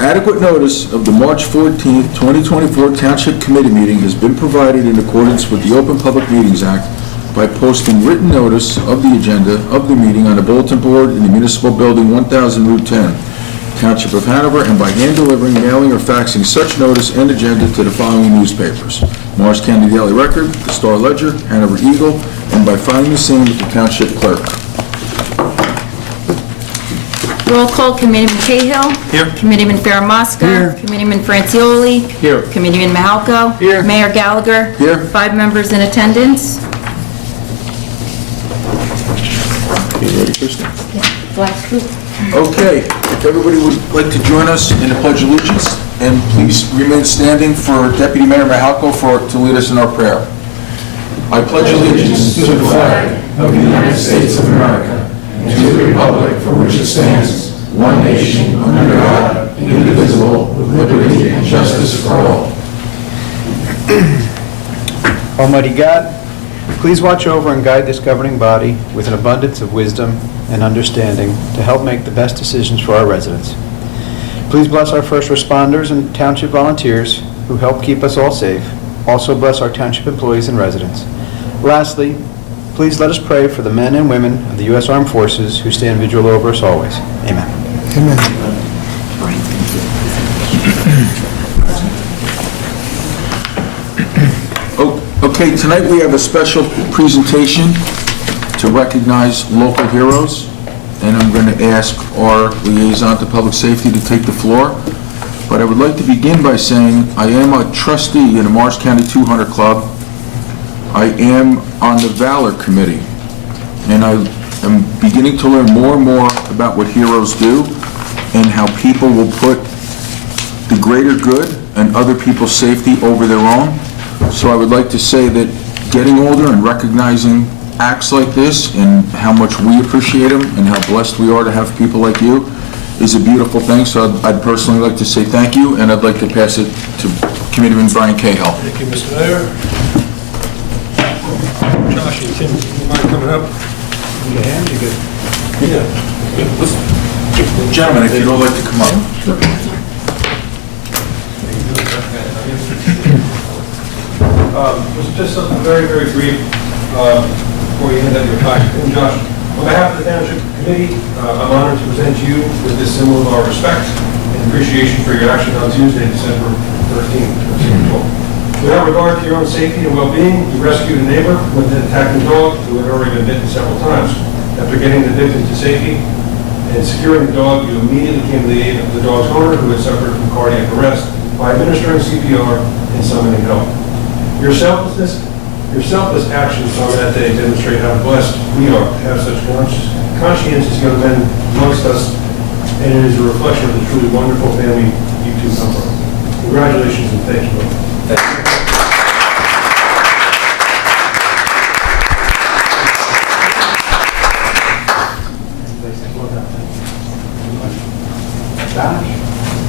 Adequate notice of the March 14th, 2024 Township Committee meeting has been provided in accordance with the Open Public Meetings Act by posting written notice of the agenda of the meeting on the bulletin board in the Municipal Building, 1000 Route 10, Township of Hanover, and by hand delivering, mailing, or faxing such notice and agenda to the following newspapers: Morris County Daily Record, the Star Ledger, Hanover Eagle, and by filing the same with the Township Clerk. Roll call, Committeeman Cahill. Here. Committeeman Faramosca. Here. Committeeman Francioli. Here. Committeeman Mahalko. Here. Mayor Gallagher. Here. 5 members in attendance. You ready, Kristen? Black scoop. Okay, if everybody would like to join us in the Pledge of Allegiance, and please remain standing for Deputy Mayor Mahalko to lead us in our prayer. I pledge allegiance to the flag of the United States of America and to the republic for which it stands, one nation, under God, indivisible, with liberty and justice for all. Almighty God, please watch over and guide this governing body with an abundance of wisdom and understanding to help make the best decisions for our residents. Please bless our first responders and township volunteers who help keep us all safe. Also bless our township employees and residents. Lastly, please let us pray for the men and women of the U.S. Armed Forces who stand vigil over us always. Amen. Amen. Okay, tonight we have a special presentation to recognize local heroes, and I'm going to ask our liaison to public safety to take the floor. But I would like to begin by saying I am a trustee in the Morris County 200 Club. I am on the Valor Committee, and I am beginning to learn more and more about what heroes do and how people will put the greater good and other people's safety over their own. So I would like to say that getting older and recognizing acts like this and how much we appreciate them and how blessed we are to have people like you is a beautiful thing. So I'd personally like to say thank you, and I'd like to pass it to Committeeman Brian Cahill. Thank you, Mr. Mayor. Josh and Tim, you mind coming up? Yeah. Gentlemen, if you'd all like to come up. Just something very, very brief before you hand out your packet. And Josh, on behalf of the Township Committee, I'm honored to present you with this symbol of our respect and appreciation for your action on Tuesday, December 13th. Without regard to your own safety and well-being, you rescued a neighbor with an attacking dog who had already been bitten several times. After getting the victim to safety and securing the dog, you immediately came to the aid of the dog's owner, who had suffered from cardiac arrest, by administering CPR and summoning help. Your selfless actions on that day demonstrate how blessed we are to have such conscientious young men amongst us, and it is a reflection of the truly wonderful family you two come from. Congratulations and thank you. Thank you.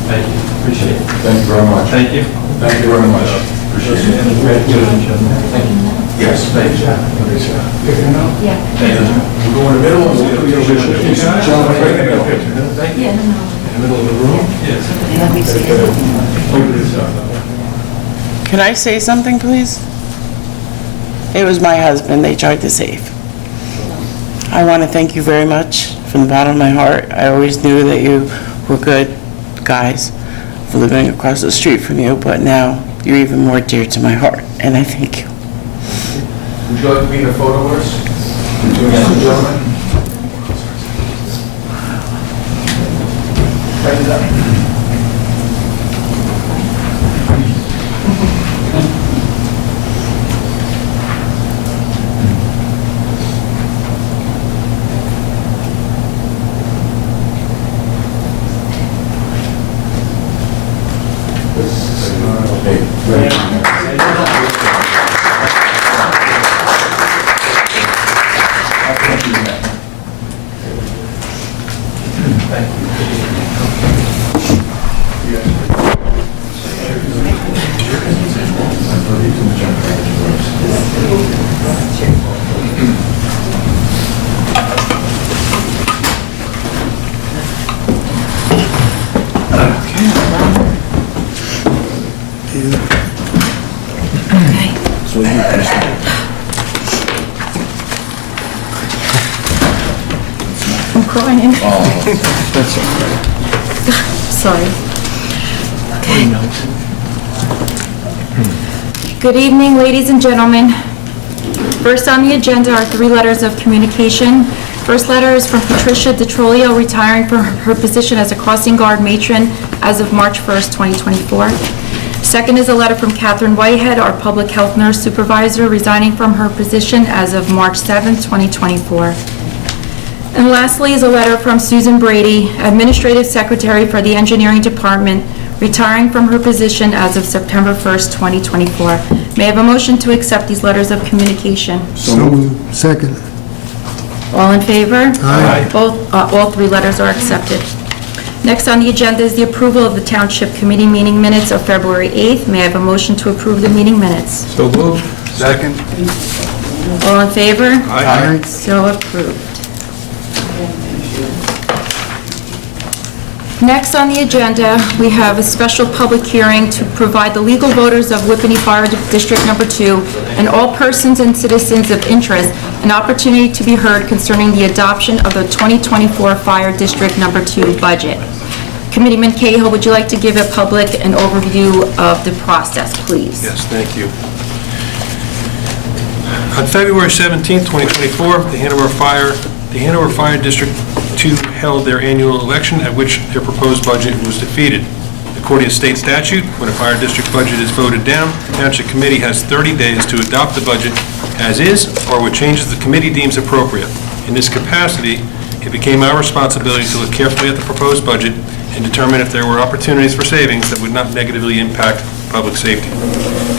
Thank you. Appreciate it. Thank you very much. Thank you. Thank you very much. Appreciate it. Thank you. Yes, thank you. Yeah. Thank you. We'll go in the middle and we'll do your vision. Gentlemen, right in the middle. Yeah, no. In the middle of the room? Yes. Let me see. Can I say something, please? It was my husband they tried to save. I want to thank you very much from the bottom of my heart. I always knew that you were good guys for living across the street from you, but now you're even more dear to my heart, and I thank you. Would you like to be in a photo with us? Gentlemen? Thank you. crying. Oh, that's okay. Sorry. Good evening, ladies and gentlemen. First on the agenda are 3 letters of communication. First letter is from Patricia DeTrolio, retiring from her position as a crossing guard matron as of March 1st, 2024. Second is a letter from Catherine Whitehead, our public health nurse supervisor, resigning from her position as of March 7th, 2024. And lastly is a letter from Susan Brady, administrative secretary for the engineering department, retiring from her position as of September 1st, 2024. May I have a motion to accept these letters of communication? So moved. Second. All in favor? Aye. All 3 letters are accepted. Next on the agenda is the approval of the Township Committee meeting minutes of February 8th. May I have a motion to approve the meeting minutes? So moved. Second. All in favor? Aye. So approved. Next on the agenda, we have a special public hearing to provide the legal voters of Whippany Fire District Number 2 and all persons and citizens of interest an opportunity to be heard concerning the adoption of the 2024 Fire District Number 2 budget. Committeeman Cahill, would you like to give a public an overview of the process, please? Yes, thank you. On February 17, 2024, the Hanover Fire District 2 held their annual election at which their proposed budget was defeated. According to state statute, when a fire district budget is voted down, the Township Committee has 30 days to adopt the budget as is or with changes the committee deems appropriate. In this capacity, it became our responsibility to look carefully at the proposed budget and determine if there were opportunities for savings that would not negatively impact public safety.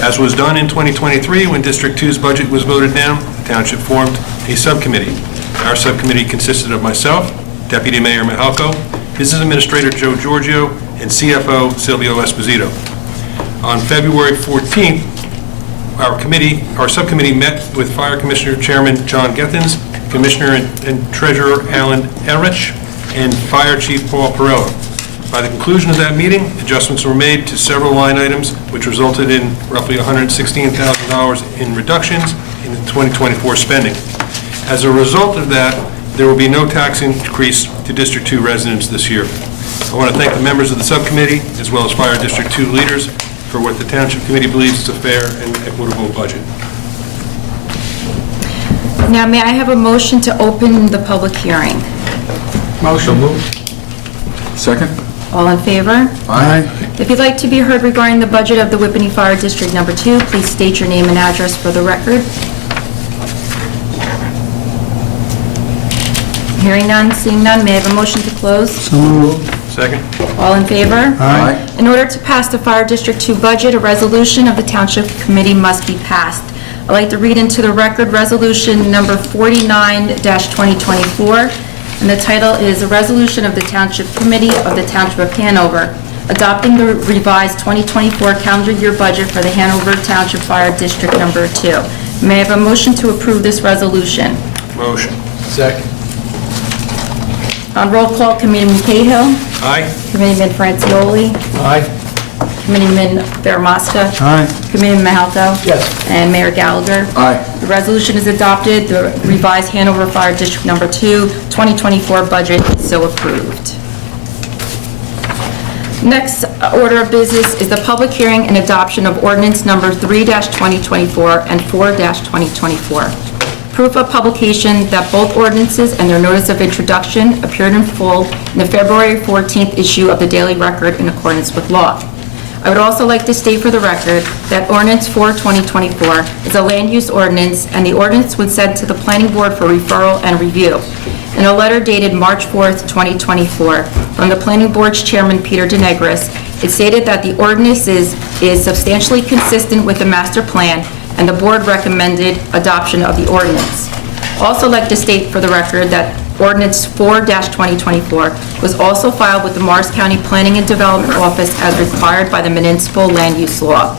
As was done in 2023, when District 2's budget was voted down, the Township formed a subcommittee. Our subcommittee consisted of myself, Deputy Mayor Mahalko, Business Administrator Joe Giorgio, and CFO Silvio Esposito. On February 14th, our subcommittee met with Fire Commissioner Chairman John Gethens, Commissioner and Treasurer Alan Erich, and Fire Chief Paul Perello. By the conclusion of that meeting, adjustments were made to several line items, which resulted in roughly $116,000 in reductions in the 2024 spending. As a result of that, there will be no tax increase to District 2 residents this year. I want to thank the members of the subcommittee, as well as Fire District 2 leaders, for what the Township Committee believes is a fair and equitable budget. Now, may I have a motion to open the public hearing? Motion moved. Second? All in favor? Aye. If you'd like to be heard regarding the budget of the Whippany Fire District Number 2, please state your name and address for the record. Hearing none, seeing none, may I have a motion to close? So moved. Second? All in favor? Aye. In order to pass the Fire District 2 budget, a resolution of the Township Committee must be passed. I'd like to read into the record Resolution Number 49-2024, and the title is a resolution of the Township Committee of the Township of Hanover adopting the revised 2024 calendar year budget for the Hanover Township Fire District Number 2. May I have a motion to approve this resolution? Motion. Second. On roll call, Committeeman Cahill, Aye. Committeeman Francioli, Aye. Committeeman Vermasta, Aye. Committeeman Mahalko. Yes. And Mayor Gallagher. Aye. The resolution is adopted. The revised Hanover Fire District Number 2, 2024 budget is so approved. Next order of business is the public hearing and adoption of ordinance number 3-2024 and 4-2024. Proof of publication that both ordinances and their notice of introduction appeared in full in the February 14th issue of the Daily Record in accordance with law. I would also like to state for the record that ordinance 4-2024 is a land use ordinance, and the ordinance was sent to the planning board for referral and review. In a letter dated March 4th, 2024, from the planning board's chairman, Peter DeNegris, it stated that the ordinance is substantially consistent with the master plan, and the board recommended adoption of the ordinance. Also like to state for the record that ordinance 4-2024 was also filed with the Morris County Planning and Development Office as required by the municipal land use law.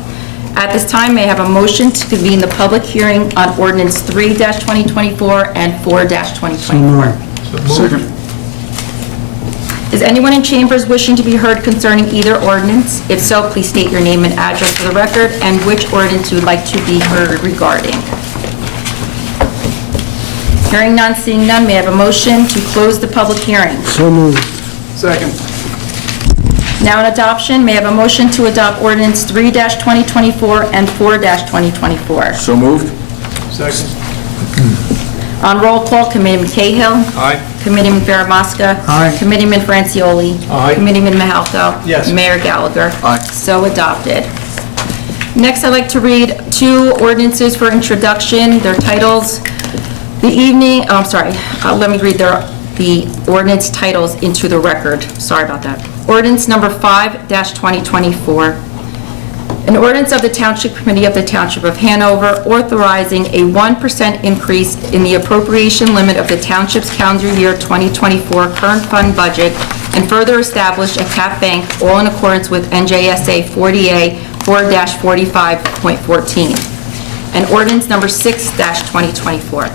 At this time, may I have a motion to convene the public hearing on ordinance 3-2024 and 4-2024? Second. Is anyone in chambers wishing to be heard concerning either ordinance? If so, please state your name and address for the record and which ordinance you would like to be heard regarding. Hearing none, seeing none, may I have a motion to close the public hearing? So moved. Second. Now in adoption, may I have a motion to adopt ordinance 3-2024 and 4-2024? So moved? Second. On roll call, Committeeman Cahill. Aye. Committeeman Farabosca. Aye. Committeeman Francioli. Aye. Committeeman Mahalko. Yes. Mayor Gallagher. Aye. So adopted. Next, I'd like to read two ordinances for introduction, their titles. Let me read the ordinance titles into the record. Sorry about that. Ordinance number 5-2024. An ordinance of the Township Committee of the Township of Hanover authorizing a 1% increase in the appropriation limit of the Township's calendar year 2024 current fund budget and further establish a cap bank, all in accordance with NJSA 40A 4-45.14. And ordinance number 6-2024.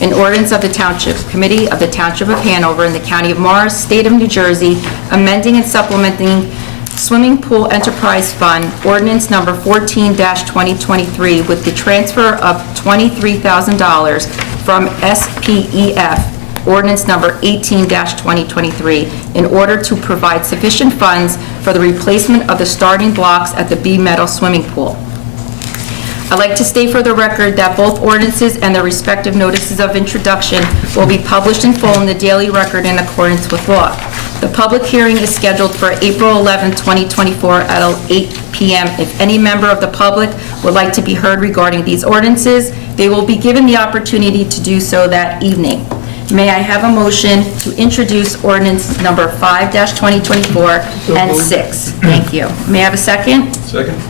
An ordinance of the Township Committee of the Township of Hanover in the County of Morris, State of New Jersey, amending and supplementing Swimming Pool Enterprise Fund, ordinance number 14-2023, with the transfer of $23,000 from SPEF, ordinance number 18-2023, in order to provide sufficient funds for the replacement of the starting blocks at the B Meadow Swimming Pool. I'd like to state for the record that both ordinances and their respective notices of introduction will be published in full in the Daily Record in accordance with law. The public hearing is scheduled for April 11, 2024 at 8 p.m. If any member of the public would like to be heard regarding these ordinances, they will be given the opportunity to do so that evening. May I have a motion to introduce ordinance number 5-2024 and 6? Thank you. May I have a second? Second?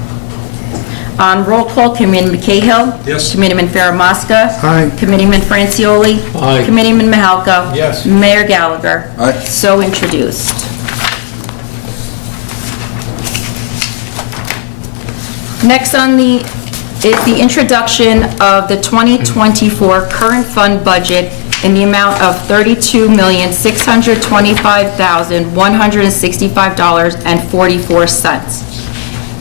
On roll call, Committeeman Cahill. Yes. Committeeman Farabosca. Aye. Committeeman Francioli. Aye. Committeeman Mahalko. Yes. Mayor Gallagher. Aye. So introduced. Next on is the introduction of the 2024 current fund budget in the amount of $32,625,165.44.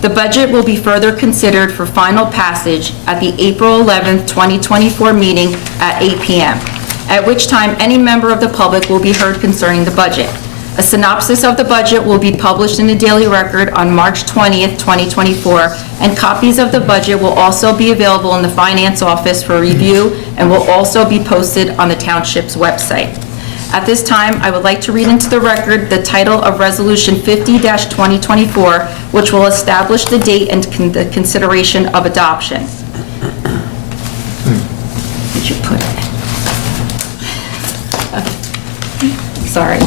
The budget will be further considered for final passage at the April 11th, 2024 meeting at 8 p.m., at which time any member of the public will be heard concerning the budget. A synopsis of the budget will be published in the Daily Record on March 20th, 2024, and copies of the budget will also be available in the Finance Office for review and will also be posted on the Township's website. At this time, I would like to read into the record the title of Resolution 50-2024, which will establish the date and the consideration of adoption. Did you put it? Sorry.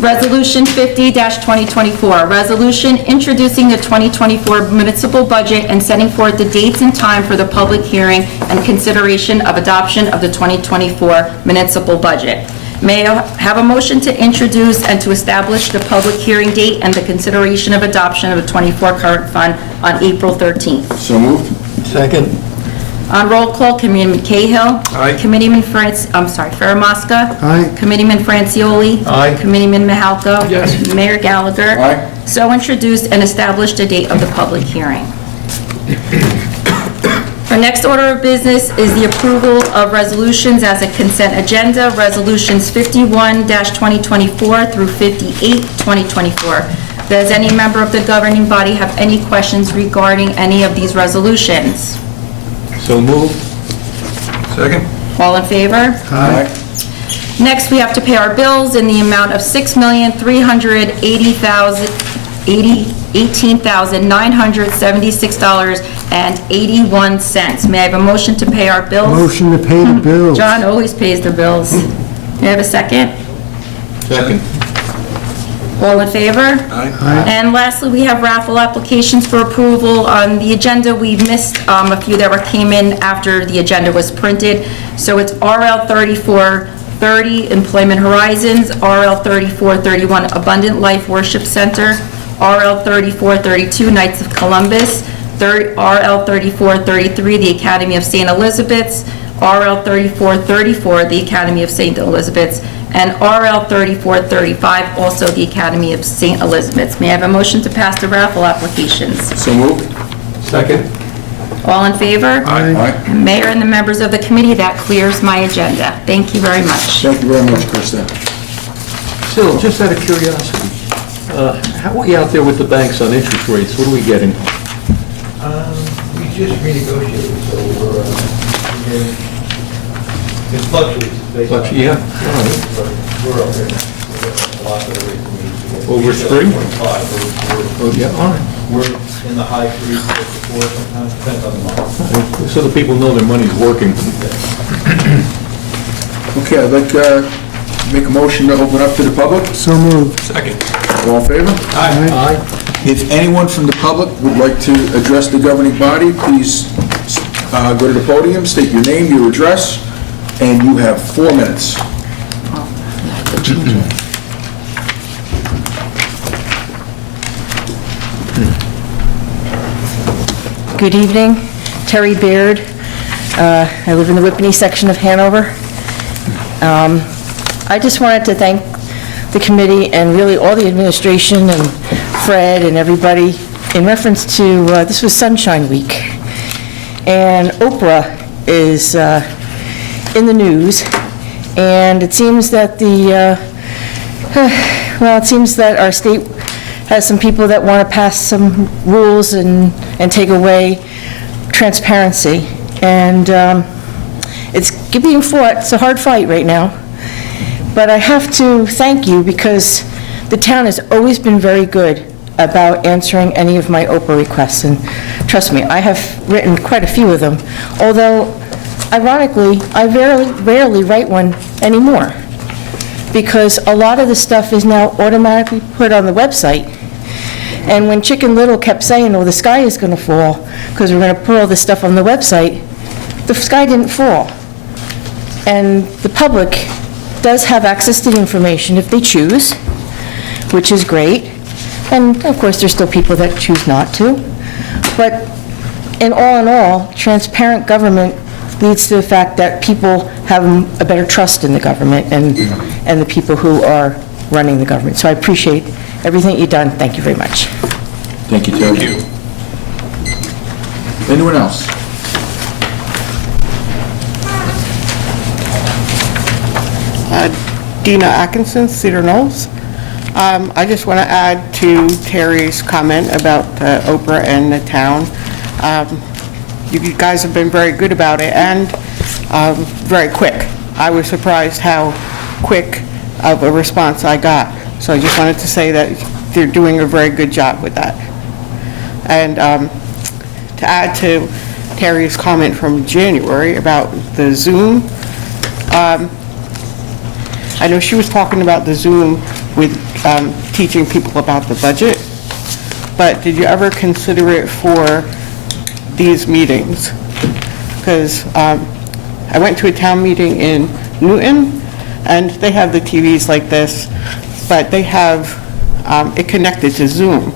Resolution 50-2024, resolution introducing the 2024 municipal budget and setting forth the dates and time for the public hearing and consideration of adoption of the 2024 municipal budget. May I have a motion to introduce and to establish the public hearing date and the consideration of adoption of the 24 current fund on April 13th? So moved? Second. On roll call, Committeeman Cahill. Aye. Committeeman Farabosca. Aye. Committeeman Francioli. Aye. Committeeman Mahalko. Yes. Mayor Gallagher. Aye. So introduced and established the date of the public hearing. Our next order of business is the approval of resolutions as a consent agenda, resolutions 51-2024 through 58-2024. Does any member of the governing body have any questions regarding any of these resolutions? So moved. Second. All in favor? Aye. Next, we have to pay our bills in the amount of $6,380,976.81. May I have a motion to pay our bills? Motion to pay the bills. John always pays the bills. May I have a second? Second. All in favor? Aye. And lastly, we have raffle applications for approval. On the agenda, we missed a few that came in after the agenda was printed. So it's RL 3430 Employment Horizons, RL 3431 Abundant Life Worship Center, RL 3432 Knights of Columbus, RL 3433 the Academy of St. Elizabeth's, RL 3434 the Academy of St. Elizabeth's, and RL 3435, also the Academy of St. Elizabeth's. May I have a motion to pass the raffle applications? So moved? Second. All in favor? Aye. Mayor and the members of the committee, that clears my agenda. Thank you very much. Thank you very much, Krista. Still, just out of curiosity, how are we out there with the banks on interest rates? What are we getting? We just renegotiated, so it fluctuates based on... Yeah, all right. We're up there now. We're a lot better rate than we used to get. Over 3? 25. Oh, yeah, all right. We're in the high 3s, 4 sometimes, depends on the month. So the people know their money's working. Okay, I'd like to make a motion to open up to the public. So moved. Second. All in favor? Aye. If anyone from the public would like to address the governing body, please go to the podium, state your name, your address, and you have 4 minutes. Good evening, Terry Baird. I live in the Whippany section of Hanover. I just wanted to thank the committee and really all the administration and Fred and everybody in reference to, this was Sunshine Week. And Oprah is in the news, and it seems that it seems that our state has some people that want to pass some rules and take away transparency. And it's being fought. It's a hard fight right now. But I have to thank you because the town has always been very good about answering any of my Oprah requests. And trust me, I have written quite a few of them. Although, ironically, I rarely write one anymore, because a lot of the stuff is now automatically put on the website. And when Chicken Little kept saying, oh, the sky is going to fall because we're going to put all this stuff on the website, the sky didn't fall. And the public does have access to the information if they choose, which is great. And of course, there's still people that choose not to. But in all, transparent government leads to the fact that people have a better trust in the government and the people who are running the government. So I appreciate everything you've done. Thank you very much. Thank you, Terry. Thank you. Anyone else? Dina Atkinson, Cedar Knolls. I just want to add to Terry's comment about Oprah and the town. You guys have been very good about it and very quick. I was surprised how quick of a response I got. So I just wanted to say that they're doing a very good job with that. And to add to Terry's comment from January about the Zoom, I know she was talking about the Zoom with teaching people about the budget, but did you ever consider it for these meetings? Because I went to a town meeting in Newton, and they have the TVs like this, but they have it connected to Zoom.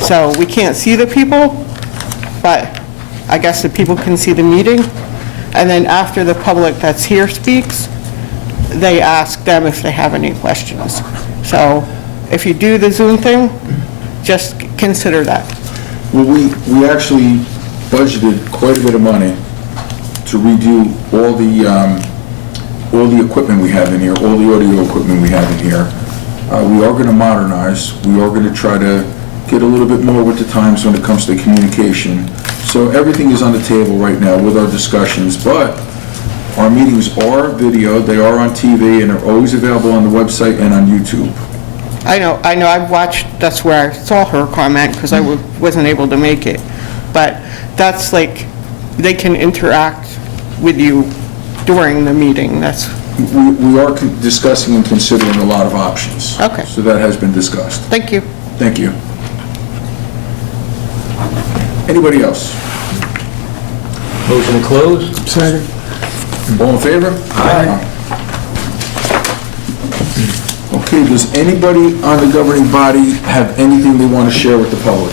So we can't see the people, but I guess the people can see the meeting. And then after the public that's here speaks, they ask them if they have any questions. So if you do the Zoom thing, just consider that. Well, we actually budgeted quite a bit of money to redo all the equipment we have in here, all the audio equipment we have in here. We are going to modernize. We are going to try to get a little bit more with the times when it comes to communication. So everything is on the table right now with our discussions, but our meetings are video, they are on TV, and are always available on the website and on YouTube. I know, I've watched, that's where I saw her comment, because I wasn't able to make it. But that's like, they can interact with you during the meeting, that's... We are discussing and considering a lot of options. Okay. So that has been discussed. Thank you. Thank you. Anybody else? Motion to close? Second. All in favor? Aye. Okay, does anybody on the governing body have anything they want to share with the public?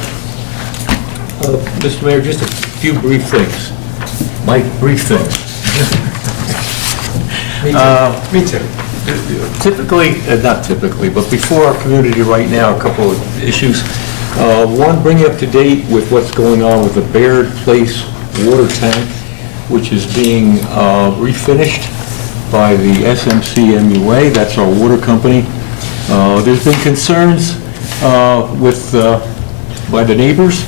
Mr. Mayor, just a few brief things. Mike, brief things. Me too. Typically, not typically, but before our community right now, a couple of issues. One, bring you up to date with what's going on with the Baird Place water tank, which is being refinished by the SMC MUA, that's our water company. There's been concerns by the neighbors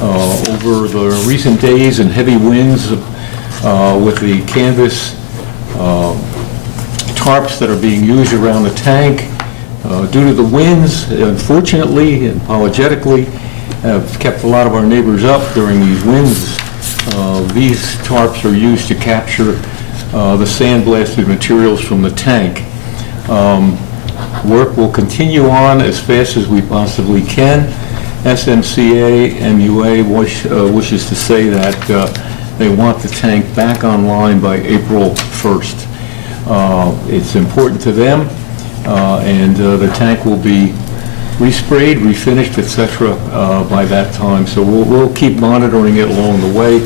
over the recent days and heavy winds with the canvas tarps that are being used around the tank. Due to the winds, unfortunately and apologetically, have kept a lot of our neighbors up during these winds. These tarps are used to capture the sandblasted materials from the tank. Work will continue on as fast as we possibly can. SMCA MUA wishes to say that they want the tank back online by April 1st. It's important to them, and the tank will be resprayed, refinished, etc. By that time. So we'll keep monitoring it along the way.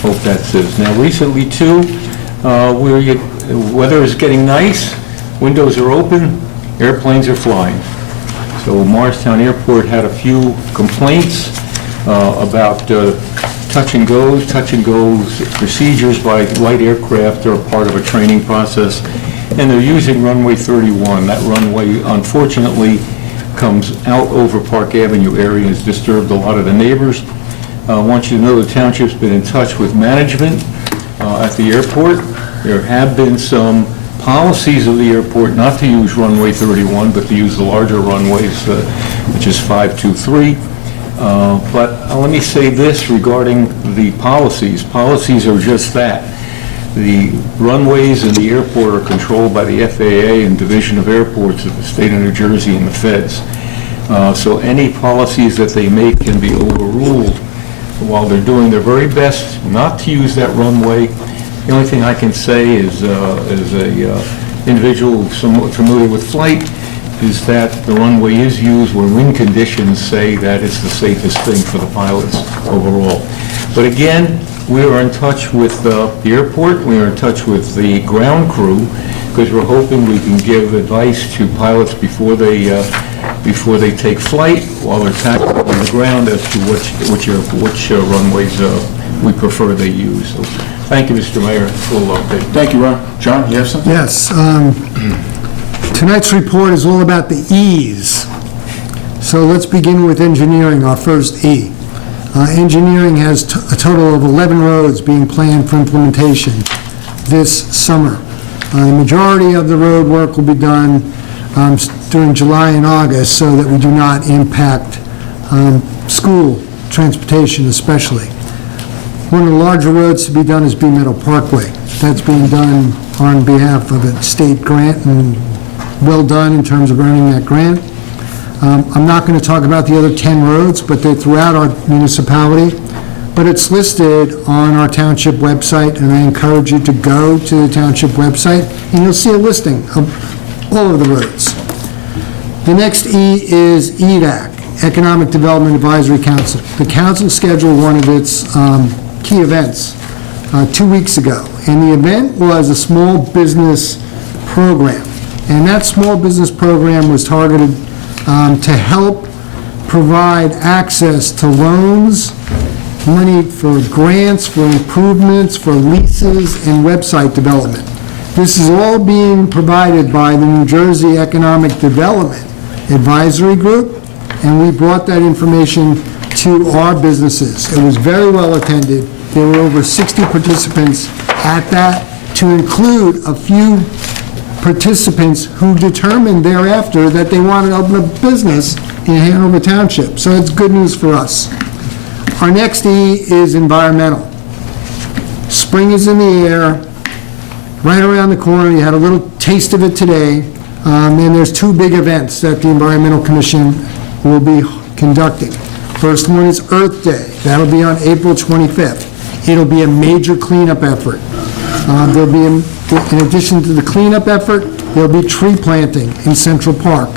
Hope that's it. Now, recently too, weather is getting nice. Windows are open. Airplanes are flying. So Morristown Airport had a few complaints about touch and goes procedures by light aircraft. They're part of a training process, and they're using runway 31. That runway, unfortunately, comes out over Park Avenue area and has disturbed a lot of the neighbors. I want you to know the township's been in touch with management at the airport. There have been some policies of the airport not to use runway 31, but to use the larger runways, which is 523. But let me say this regarding the policies. Policies are just that. The runways in the airport are controlled by the FAA and Division of Airports of the state of New Jersey and the feds. So any policies that they make can be overruled while they're doing their very best not to use that runway. The only thing I can say is, as a individual somewhat familiar with flight, is that the runway is used when wind conditions say that it's the safest thing for the pilots overall. But again, we are in touch with the airport, we are in touch with the ground crew, because we're hoping we can give advice to pilots before they take flight, while they're taxiing on the ground, as to which runways we prefer they use. So, thank you, Mr. Mayor. Full update. Thank you, Ron. John, you have something? Yes. Tonight's report is all about the E's. So let's begin with engineering, our first E. Engineering has a total of 11 roads being planned for implementation this summer. The majority of the road work will be done during July and August so that we do not impact school transportation especially. One of the larger roads to be done is B Meadow Parkway. That's being done on behalf of a state grant, and well done in terms of earning that grant. I'm not going to talk about the other 10 roads, but they're throughout our municipality. But it's listed on our township website, and I encourage you to go to the township website, and you'll see a listing of all of the roads. The next E is EDAC, Economic Development Advisory Council. The council scheduled one of its key events 2 weeks ago, and the event was a small business program. And that small business program was targeted to help provide access to loans, money for grants, for improvements, for leases, and website development. This is all being provided by the New Jersey Economic Development Advisory Group, and we brought that information to our businesses. It was very well attended. There were over 60 participants at that, to include a few participants who determined thereafter that they wanted to open a business in Hanover Township. So it's good news for us. Our next E is environmental. Spring is in the air, right around the corner. You had a little taste of it today. And there's two big events that the Environmental Commission will be conducting. First one is Earth Day. That'll be on April 25th. It'll be a major cleanup effort. There'll be, in addition to the cleanup effort, there'll be tree planting in Central Park.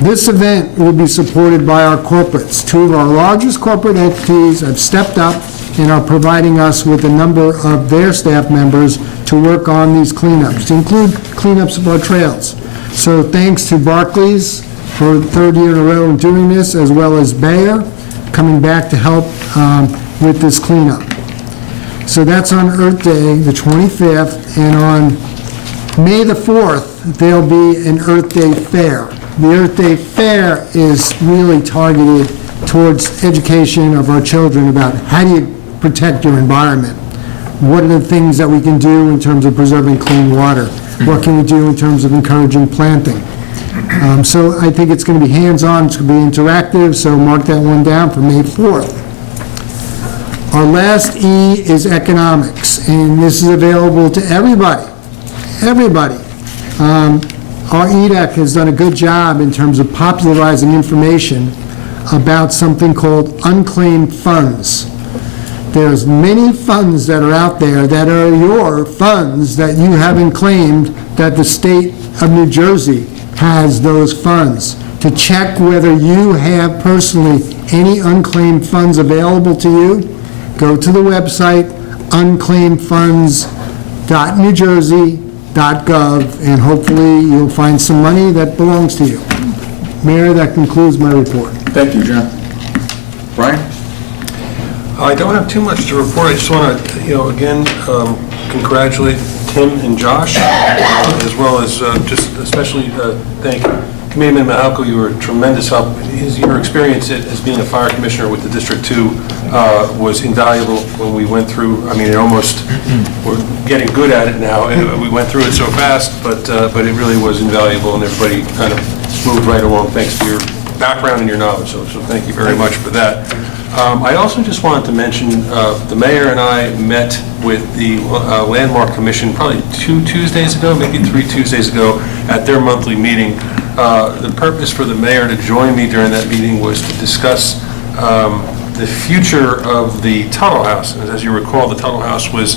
This event will be supported by our corporates. Two of our largest corporate entities have stepped up and are providing us with a number of their staff members to work on these cleanups, to include cleanups of our trails. So thanks to Barclays for the third year in a row in doing this, as well as Bayer coming back to help with this cleanup. So that's on Earth Day, the 25th, and on May the 4th, there'll be an Earth Day Fair. The Earth Day Fair is really targeted towards education of our children about how do you protect your environment? What are the things that we can do in terms of preserving clean water? What can we do in terms of encouraging planting? So I think it's going to be hands-on, it's going to be interactive, so mark that one down for May 4th. Our last E is economics, and this is available to everybody. Everybody. Our EDAC has done a good job in terms of popularizing information about something called unclaimed funds. There's many funds that are out there that are your funds that you haven't claimed, that the state of New Jersey has those funds. To check whether you have personally any unclaimed funds available to you, go to the website unclaimedfunds.newjersey.gov, and hopefully you'll find some money that belongs to you. Mayor, that concludes my report. Thank you, John. Brian? I don't have too much to report. I just want to, again, congratulate Tim and Josh, as well as just especially thank Committeeman Mahalko. You were a tremendous help. Your experience as being a fire commissioner with the District 2 was invaluable when we went through. I mean, we're getting good at it now. We went through it so fast, but it really was invaluable, and everybody kind of moved right along thanks to your background and your knowledge. So thank you very much for that. I also just wanted to mention, the mayor and I met with the Landmark Commission probably 2 Tuesdays ago, maybe 3 Tuesdays ago, at their monthly meeting. The purpose for the mayor to join me during that meeting was to discuss the future of the Tuttle House. As you recall, the Tuttle House was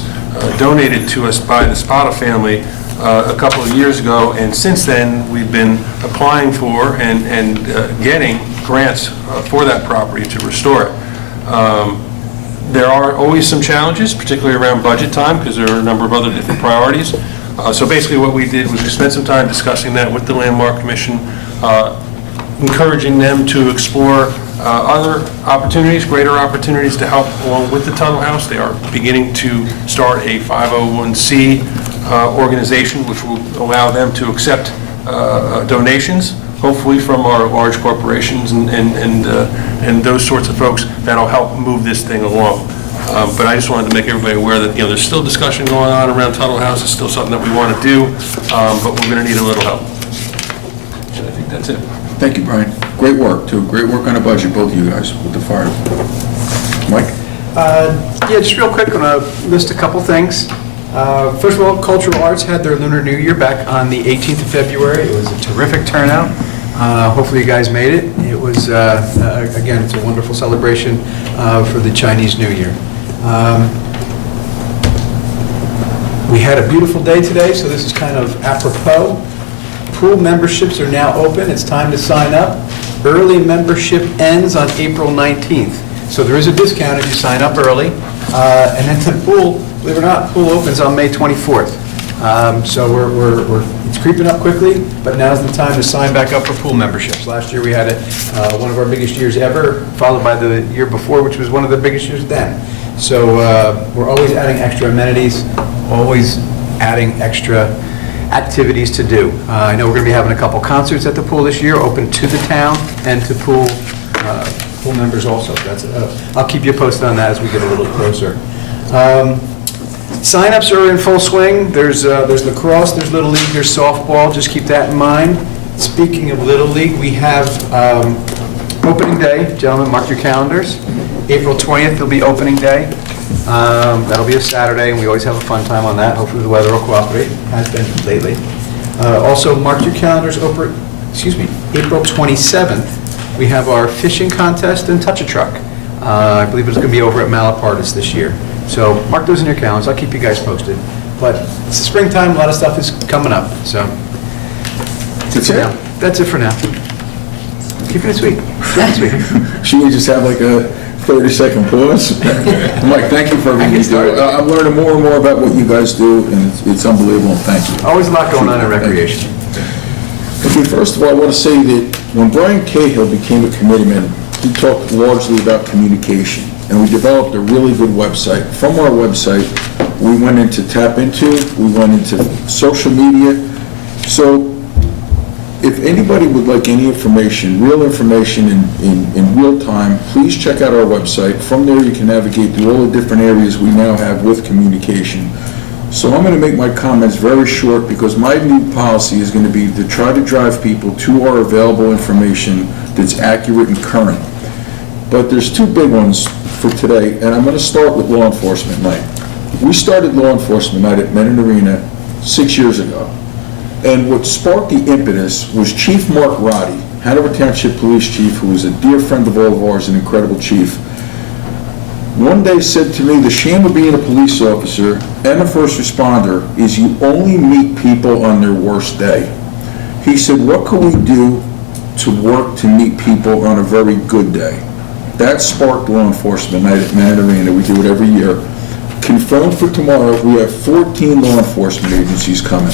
donated to us by the Spada family a couple of years ago, and since then we've been applying for and getting grants for that property to restore it. There are always some challenges, particularly around budget time, because there are a number of other different priorities. So basically what we did was we spent some time discussing that with the Landmark Commission, encouraging them to explore other opportunities, greater opportunities to help along with the Tuttle House. They are beginning to start a 501c organization, which will allow them to accept donations, hopefully from our large corporations and those sorts of folks that'll help move this thing along. But I just wanted to make everybody aware that there's still discussion going on around Tuttle House. It's still something that we want to do, but we're going to need a little help. And I think that's it. Thank you, Brian. Great work, too. Great work on the budget, both of you guys, with the fire. Mike? Yeah, just real quick, I'm going to list a couple things. First of all, Cultural Arts had their Lunar New Year back on the 18th of February. It was a terrific turnout. Hopefully you guys made it. It was, again, it's a wonderful celebration for the Chinese New Year. We had a beautiful day today, so this is kind of apropos. Pool memberships are now open. It's time to sign up. Early membership ends on April 19th. So there is a discount if you sign up early. And then the pool, believe it or not, pool opens on May 24th. So it's creeping up quickly, but now's the time to sign back up for pool memberships. Last year we had one of our biggest years ever, followed by the year before, which was one of the biggest years then. So we're always adding extra amenities, always adding extra activities to do. I know we're going to be having a couple concerts at the pool this year, open to the town and to pool members also. I'll keep you posted on that as we get a little closer. Sign-ups are in full swing. There's lacrosse, there's Little League, there's softball. Just keep that in mind. Speaking of Little League, we have opening day. Gentlemen, mark your calendars. April 20th will be opening day. That'll be a Saturday, and we always have a fun time on that. Hopefully the weather will cooperate. It has been lately. Also, mark your calendars. April 27th, we have our fishing contest and touch-a-truck. I believe it's going to be over at Malapartis this year. So mark those in your calendars. I'll keep you guys posted. But it's the springtime. A lot of stuff is coming up. So That's it? That's it for now. Keeping it sweet. Keeping it sweet. Should we just have like a 30-second pause? Mike, thank you for everything you do. I'm learning more and more about what you guys do, and it's unbelievable. Thank you. Always a lot going on in recreation. Okay, first of all, I want to say that when Brian Cahill became a committeeman, he talked largely about communication. and we developed a really good website. From our website, we went into Tap Into, we went into social media. So if anybody would like any information, real information in real time, please check out our website. From there, you can navigate through all the different areas we now have with communication. So I'm going to make my comments very short because my new policy is going to be to try to drive people to our available information that's accurate and current. But there's two big ones for today, and I'm going to start with Law Enforcement Night. We started Law Enforcement Night at Menon Arena 6 years ago. And what sparked the impetus was Chief Mark Roddy, Hanover Township Police Chief, who was a dear friend of all of ours, an incredible chief. One day said to me, the shame of being a police officer and a first responder is you only meet people on their worst day. He said, what can we do to work to meet people on a very good day? That sparked Law Enforcement Night at Menon Arena. We do it every year. Confirmed for tomorrow, we have 14 law enforcement agencies coming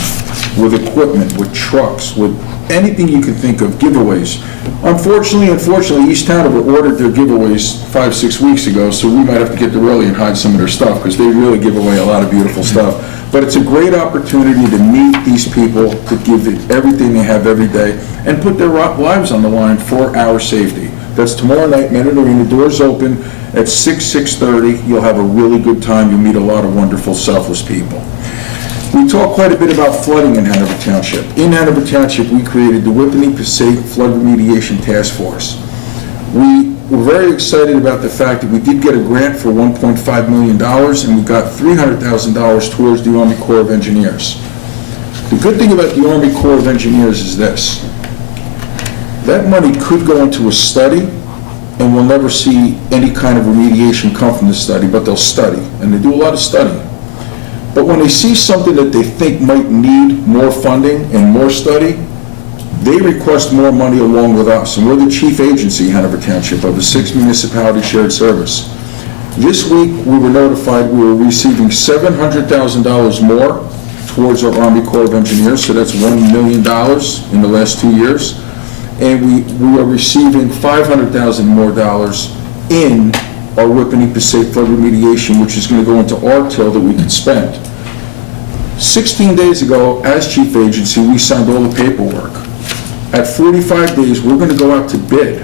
with equipment, with trucks, with anything you can think of, giveaways. Unfortunately, East Hanover ordered their giveaways 5-6 weeks ago, so we might have to get there early and hide some of their stuff because they really give away a lot of beautiful stuff. But it's a great opportunity to meet these people, to give it everything they have every day, and put their lives on the line for our safety. That's tomorrow night, Menon Arena, doors open at 6:30. You'll have a really good time. You'll meet a lot of wonderful, selfless people. We talk quite a bit about flooding in Hanover Township. In Hanover Township, we created the Whippany-Passaic Flood Remediation Task Force. We were very excited about the fact that we did get a grant for $1.5 million, and we got $300,000 towards the Army Corps of Engineers. The good thing about the Army Corps of Engineers is this. That money could go into a study, and we'll never see any kind of remediation come from the study, but they'll study, and they do a lot of studying. But when they see something that they think might need more funding and more study, they request more money along with us. And we're the chief agency, Hanover Township, of a 6-municipality shared service. This week, we were notified we were receiving $700,000 more towards our Army Corps of Engineers, so that's $1 million in the last 2 years. And we are receiving $500,000 more in our Whippany-Passaic flood remediation, which is going to go into our till that we can spend. 16 days ago, as chief agency, we signed all the paperwork. At 45 days, we're going to go out to bid.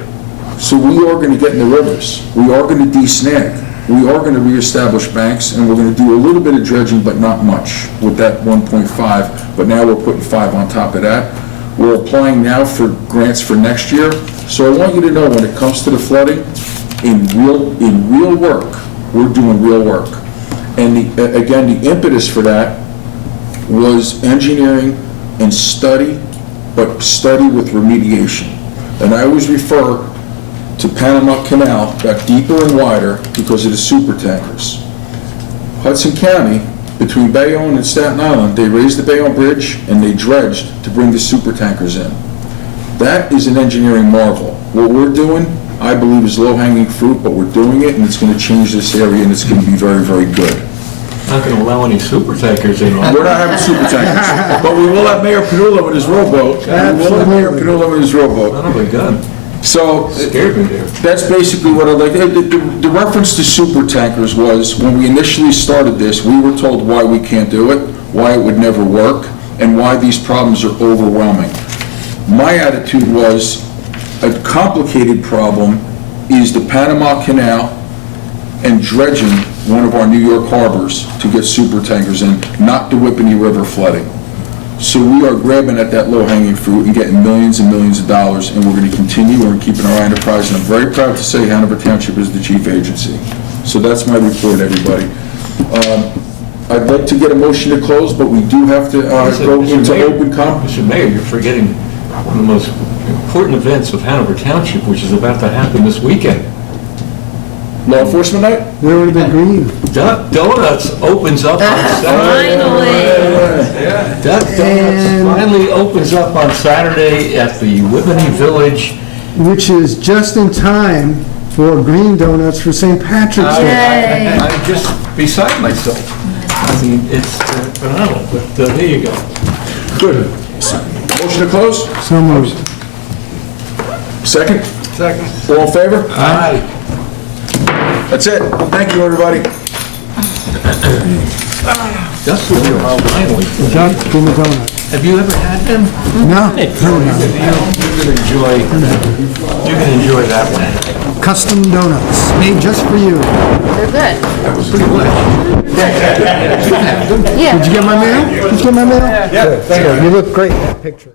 So we are going to get in the rivers. We are going to de-snag. We are going to reestablish banks, and we're going to do a little bit of dredging, but not much with that 1.5. But now we're putting 5 on top of that. We're applying now for grants for next year. So I want you to know, when it comes to the flooding, in real work, we're doing real work. And again, the impetus for that was engineering and study, but study with remediation. And I always refer to Panama Canal, got deeper and wider because of the super tankers. Hudson County, between Bayonne and Staten Island, they raised the Bayonne Bridge and they dredged to bring the super tankers in. That is an engineering marvel. What we're doing, I believe, is low-hanging fruit, but we're doing it, and it's going to change this area, and it's going to be very, very good. Not going to allow any super tankers in. We're not having super tankers, but we will have Mayor Panula with his rowboat. We will have Mayor Panula with his rowboat. Oh my God. So Scared me there. that's basically what I'd like. The reference to super tankers was, when we initially started this, we were told why we can't do it, why it would never work, and why these problems are overwhelming. My attitude was, a complicated problem is the Panama Canal and dredging one of our New York harbors to get super tankers in, not the Whippany River flooding. So we are grabbing at that low-hanging fruit and getting millions and millions of dollars, and we're going to continue. We're keeping our enterprise, and I'm very proud to say Hanover Township is the chief agency. So that's my report, everybody. I'd like to get a motion to close, but we do have to go into open comment. Mr. Mayor, you're forgetting one of the most important events of Hanover Township, which is about to happen this weekend. Law Enforcement Night? Where are the green? Duck Donuts opens up on Saturday. Finally. Duck Donuts finally opens up on Saturday at the Whippany Village. Which is just in time for green donuts for St. Patrick's Day. I'm just beside myself. I mean, it's phenomenal, but there you go. Good. Motion to close? So moved. Second? Second. All in favor? Aye. That's it. Thank you, everybody. Just for your finally. John, give me a donut. Have you ever had them? No? You can enjoy that one. Custom donuts, made just for you. They're good. Pretty good. Yeah. Did you get my mail? Did you get my mail? Yeah. You look great in that picture.